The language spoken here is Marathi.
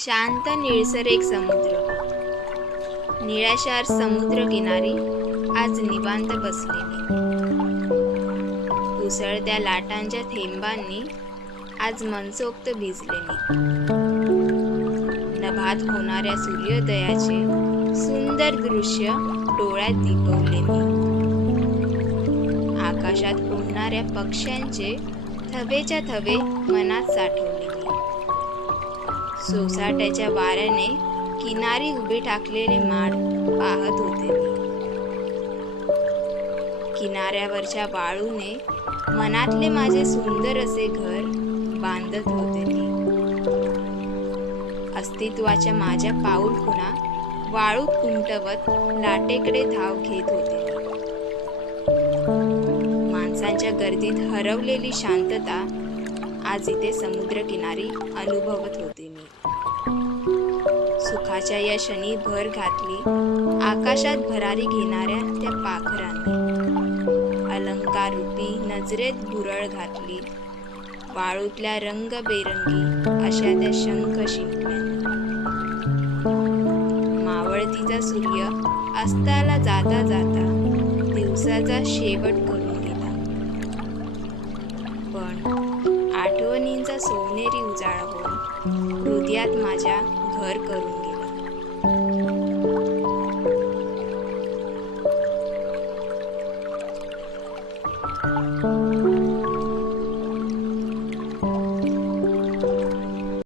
शांत निळसर एक समुद्र. निळाशार समुद्र किनारी आज निवांत बसलेली. उसळत्या लाटांच्या थेंबांनी आज मनसोक्त भिजलेली. नभात होणाऱ्या सूर्योदयाचे सुंदर दृश्य डोळ्यात दिपवलेली. आकाशात उडणाऱ्या पक्ष्यांचे थवेच्या थवे मनात साठवलेली. सोसाट्याच्या वाऱ्याने किनारी उभे टाकलेले माड पाहत होते मी. किनाऱ्यावरच्या वाळूने मनातले माझे सुंदर असे घर बांधत होते मी. अस्तित्वाच्या माझ्या पाऊलखुणा वाळूत उमटवत लाटेकडे धाव घेत होते मी. माणसांच्या गर्दीत हरवलेली शांतता आज इथे समुद्रकिनारी अनुभवत होते मी. सुखाच्या या क्षणी भर घातली आकाशात भरारी घेणाऱ्या त्या पाखरांनी. अलंकार रूपी नजरेत भुरळ घातली वाळूतल्या रंगबेरंगी अशा त्या शंख शिंपल्यांनी. मावळतीचा सूर्य अस्ताला जाता जाता दिवसाचा शेवट करून गेला. पण आठवणींचा सोनेरी उजाळा होऊन हृदयात माझ्या घर करून गेला.